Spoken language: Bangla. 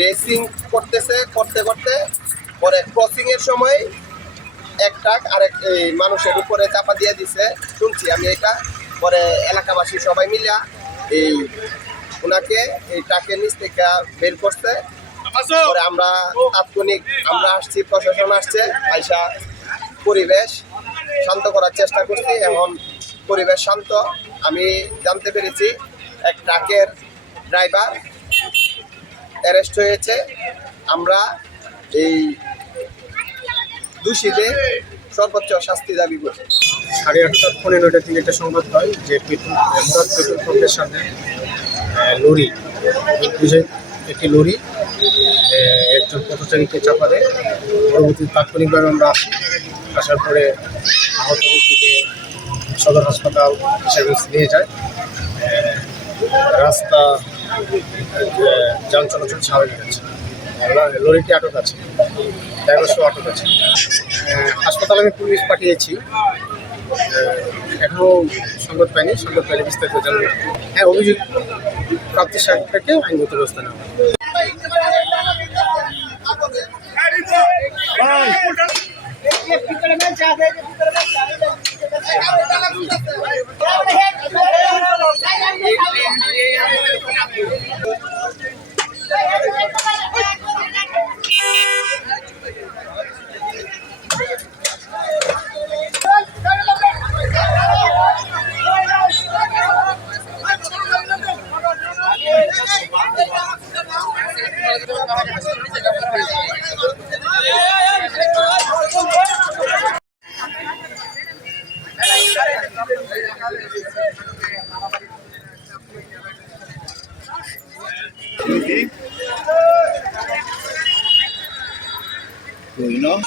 রেসিং করতেছে করতে করতে পরে ক্রসিং এর সময় এক ট্রাক আরেক মানুষের উপরে চাপা দিয়ে দিছে শুনছি আমি এটা। পরে এলাকাবাসী সবাই মিলে এই ওনাকে এই ট্রাকের নিচ থেকে বের করছে। পরে আমরা তাৎক্ষণিক আমরা আসছি, প্রশাসন আসছে, আইসা পরিবেশ শান্ত করার চেষ্টা করছি। এখন পরিবেশ শান্ত। আমি জানতে পেরেছি এক ট্রাকের ড্রাইভার অ্যারেস্ট হয়েছে। আমরা এই দোষীদের সর্বোচ্চ শাস্তি দাবি করি। 8:30-15টার দিকে একটা সংবাদ হয় যে পেট্রোল পাম্পের সামনে লরি, একটি লরি একজন পথচারীকে চাপা দেয়। পরবর্তীতে তাৎক্ষণিকভাবে আমরা আসার পরে আহত ব্যক্তিকে সদর হাসপাতাল নিয়ে যায়। রাস্তা যান চলাচল স্বাভাবিক আছে। লরিটি আটক আছে, ড্রাইভারসহ আটক আছে। হাসপাতালে আমি পুলিশ পাঠিয়েছি, এখনও সংবাদ পাইনি। সংবাদ পাইলে বিস্তারিত জানাবো। হ্যাঁ, অভিযোগ প্রাপ্তির সাপেক্ষে আইনগত ব্যবস্থা নেওয়া হবে। You know?